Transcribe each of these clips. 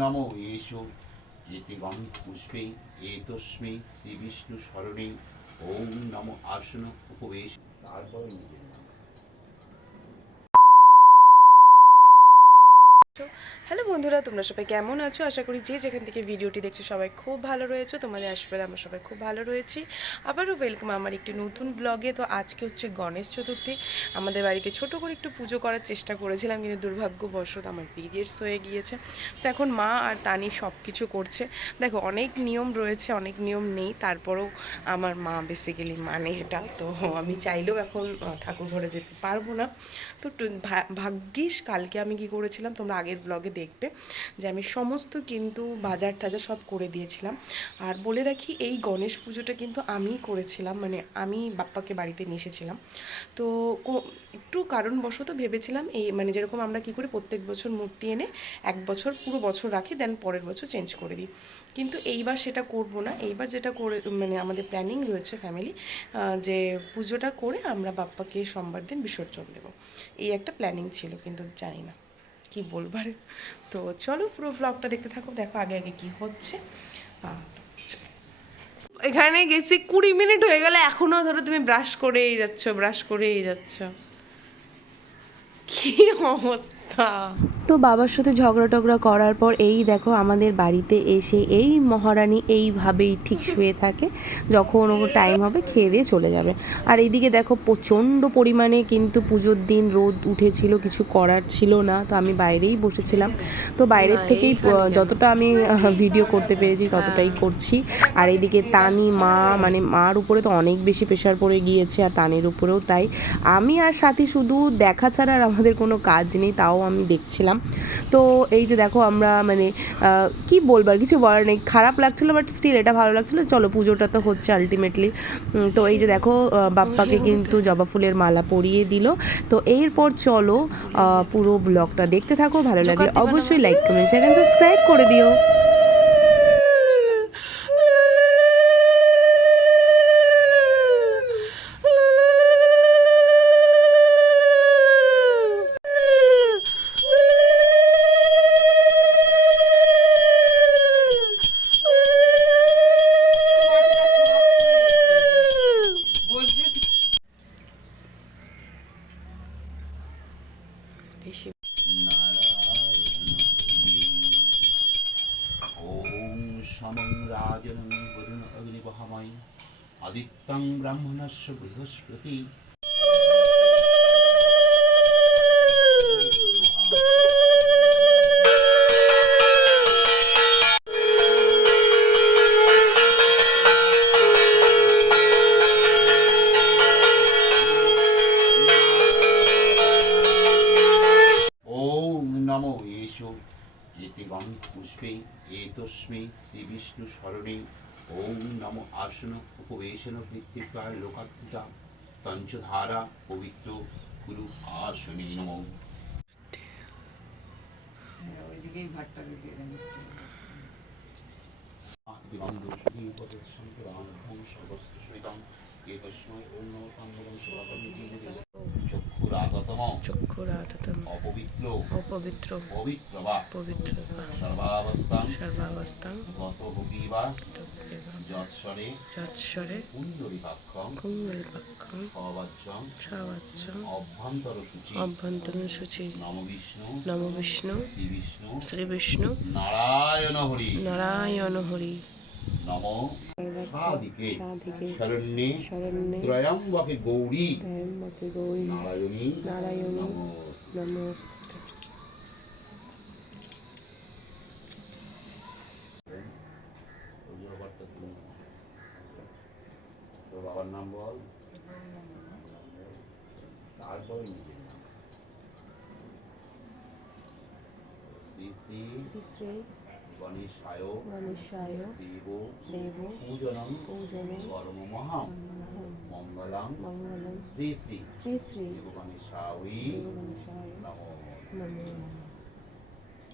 নমো এষো ইতিগং পুষ্পে এতস্মে শ্রী বিষ্ণু স্মরণে ওম নমো আসন উপবেশ। তারপর নিজের নাম। হ্যালো বন্ধুরা, তোমরা সবাই কেমন আছো? আশা করি যে যেখান থেকে ভিডিওটি দেখছো সবাই খুব ভালো রয়েছে। তোমাদের আশীর্বাদে আমরা সবাই খুব ভালো রয়েছি। আবারও ওয়েলকাম আমার একটি নতুন ব্লগে। তো আজকে হচ্ছে গণেশ চতুর্থী। আমাদের বাড়িতে ছোট করে একটু পুজো করার চেষ্টা করেছিলাম, কিন্তু দুর্ভাগ্যবশত আমার পিরিয়ডস হয়ে গিয়েছে। তো এখন মা আর তানি সব কিছু করছে। দেখো, অনেক নিয়ম রয়েছে, অনেক নিয়ম নেই, তারপরেও আমার মা বেসিক্যালি মানে এটা। তো আমি চাইলেও এখন ঠাকুর ঘরে যেতে পারবো না। তো ভাগ্যিস কালকে আমি কি করেছিলাম, তোমরা আগের ব্লগে দেখবে যে আমি সমস্ত কিন্তু বাজার টাজার সব করে দিয়েছিলাম। আর বলে রাখি, এই গণেশ পুজোটা কিন্তু আমিই করেছিলাম, মানে আমি বাপ্পাকে বাড়িতে নিয়ে এসেছিলাম। তো একটু কারণবশত ভেবেছিলাম এই মানে যেরকম আমরা কী করি প্রত্যেক বছর মূর্তি এনে এক বছর পুরো বছর রাখি, দেন পরের বছর চেঞ্জ করে দিই, কিন্তু এইবার সেটা করব না। এইবার যেটা করে মানে আমাদের প্ল্যানিং রয়েছে ফ্যামিলি, যে পুজোটা করে আমরা বাপ্পাকে সোমবার দিন বিসর্জন দেব, এই একটা প্ল্যানিং ছিল, কিন্তু জানি না কি বলবার। তো চলো পুরো ব্লগটা দেখতে থাকো, দেখো আগে আগে কি হচ্ছে। এখানে গেছি 20 মিনিট হয়ে গেলে এখনো ধরো তুমি ব্রাশ করেই যাচ্ছ, কি অবস্থা। তো বাবার সাথে ঝগড়া টগড়া করার পর এই দেখো আমাদের বাড়িতে এসে এই মহারানী এইভাবেই ঠিক শুয়ে থাকে, যখন ও টাইম হবে খেয়ে দিয়ে চলে যাবে। আর এইদিকে দেখো প্রচণ্ড পরিমাণে কিন্তু পুজোর দিন রোদ উঠেছিল, কিছু করার ছিল না, তো আমি বাইরেই বসেছিলাম। তো বাইরের থেকেই যতটা আমি ভিডিও করতে পেরেছি ততটাই করছি। আর এইদিকে তানি মা মানে মার উপরে তো অনেক বেশি প্রেশার পড়ে গিয়েছে, আর তানির উপরেও তাই। আমি আর সাথী শুধু দেখা ছাড়া আর আমাদের কোনো কাজ নেই, তাও আমি দেখছিলাম। তো এই যে দেখো আমরা মানে কি বলবার, কিছু বলার নেই, খারাপ লাগছিলো বাট স্টিল এটা ভালো লাগছিলো। চলো পুজোটা তো হচ্ছে আলটিমেটলি। তো এই যে দেখো বাপ্পাকে কিন্তু জবা ফুলের মালা পরিয়ে দিল। তো এরপর চলো পুরো ব্লগটা দেখতে থাকো, ভালো লাগলে অবশ্যই like comment share and subscribe করে দিও। ওম সমং রাজনং বরুণ অগ্নিবহময় আদিত্যং ব্রাহ্মণস্য বৃহস্পতি। ওম নমো এষো ইতিগং পুষ্পে এতস্মে শ্রী বিষ্ণু স্মরণে ওম নমো আসন উপবেশন কৃত্তিকা লোকাত্রিতা তঞ্চধারা পবিত্র গুরু আসনে নমঃ। ওইদিকেই ভাতটা দিয়ে দেন। চক্ষুরাততম অপবিত্র অপবিত্র পবিত্র বা পবিত্র সর্বাবস্থাং সর্বাবস্থাং গত ভোগীবা যৎসরে যৎসরে কুণ্ডলিকাক্ষং কুণ্ডলিকাক্ষং সবাজ্যং সবাচ্যং অভ্যন্তর সূচি অভ্যন্তরীণ সূচি নম বিষ্ণু শ্রী বিষ্ণু শ্রী বিষ্ণু নারায়ণ হরি নারায়ণ হরি নম সাধিকে সাধিকে শরণ্যে শরণ্যে ত্রয়ম্বকে গৌরী ত্রয়ম্বকে গৌরী নারায়ণী নারায়ণী নমস্তুতে। নমস্তুতে। তোর বাবার নাম বল, তারপর নিজের নাম। শ্রী শ্রী শ্রী শ্রী গণেশায় গণেশায় দেব দেব পূজনং পূজনে কর্মমহাম মঙ্গলং মঙ্গলম শ্রী শ্রী শ্রী শ্রী দেব গণেশায় দেবগণেশায় নমঃ। নমো।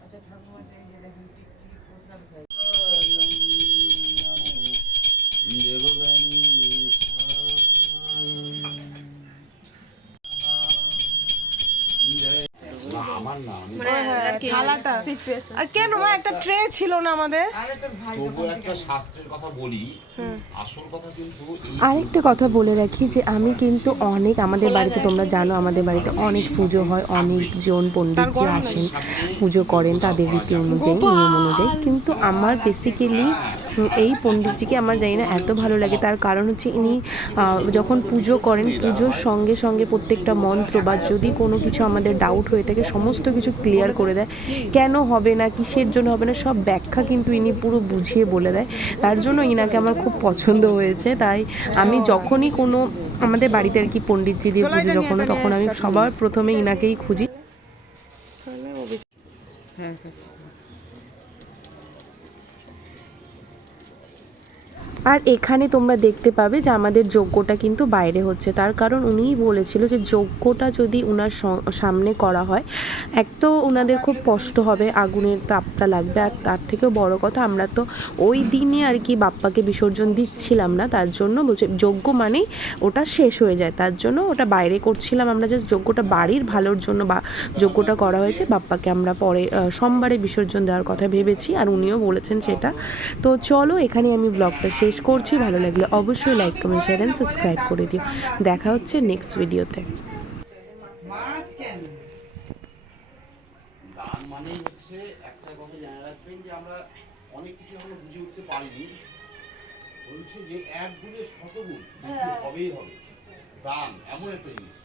আচ্ছা ঠাকুমা, এই যে দেখেন টিকটিকি প্রসাদ খাই। আমার না, থালার একটা আর কেন মা একটা ট্রে ছিল না আমাদের? আরে তোর ভাই তবুও একটা শাস্ত্রের কথা বলি, আসল কথা কিন্তু এই আরেকটা কথা বলে রাখি যে আমি কিন্তু অনেক আমাদের বাড়িতে তোমরা জানো আমাদের বাড়িতে অনেক পুজো হয়, অনেকজন পণ্ডিতজি আসেন পুজো করেন তাদের রীতি অনুযায়ী নিয়ম অনুযায়ী, কিন্তু আমার বেসিক্যালি এই পণ্ডিতজিকে আমার জানি না এত ভালো লাগে। তার কারণ হচ্ছে ইনি যখন পুজো করেন পুজোর সঙ্গে সঙ্গে প্রত্যেকটা মন্ত্র বা যদি কোনো কিছু আমাদের ডাউট হয়ে থাকে সমস্ত কিছু ক্লিয়ার করে দেয়। কেন হবে না, কিসের জন্য হবে না, সব ব্যাখ্যা কিন্তু ইনি পুরো বুঝিয়ে বলে দেয়। তার জন্য ইনাকে আমার খুব পছন্দ হয়েছে। তাই আমি যখনই কোনো আমাদের বাড়িতে আর কি পণ্ডিতজি দিয়ে পুজো যখন হয়, তখন আমি সবার প্রথমে ইনাকেই খুঁজি। হ্যাঁ আর এখানে তোমরা দেখতে পাবে যে আমাদের যজ্ঞটা কিন্তু বাইরে হচ্ছে, তার কারণ উনিই বলেছিল যে যজ্ঞটা যদি উনার সামনে করা হয় এক তো ওনাদের খুব কষ্ট হবে, আগুনের তাপটা লাগবে, আর তার থেকেও বড় কথা আমরা তো ওই দিনই আর কি বাপ্পাকে বিসর্জন দিচ্ছিলাম না, তার জন্য বলছে যজ্ঞ মানেই ওটা শেষ হয়ে যায়, তার জন্য ওটা বাইরে করছিলাম আমরা। জাস্ট যজ্ঞটা বাড়ির ভালোর জন্য বা যজ্ঞটা করা হয়েছে, বাপ্পাকে আমরা পরে সোমবারে বিসর্জন দেওয়ার কথা ভেবেছি আর উনিও বলেছেন সেটা। তো চলো এখানে আমি ব্লগটা শেষ করছি। ভালো লাগলে অবশ্যই like comment share and subscribe করে দিও। দেখা হচ্ছে নেক্সট ভিডিওতে। মাছ কেন দান মানেই হচ্ছে একটা কথা জেনে রাখবেন যে আমরা অনেক কিছু এখনো বুঝে উঠতে পারিনি, বলছে যে এক গুণে শতগুণ হবেই হবে। দান এমন একটা জিনিস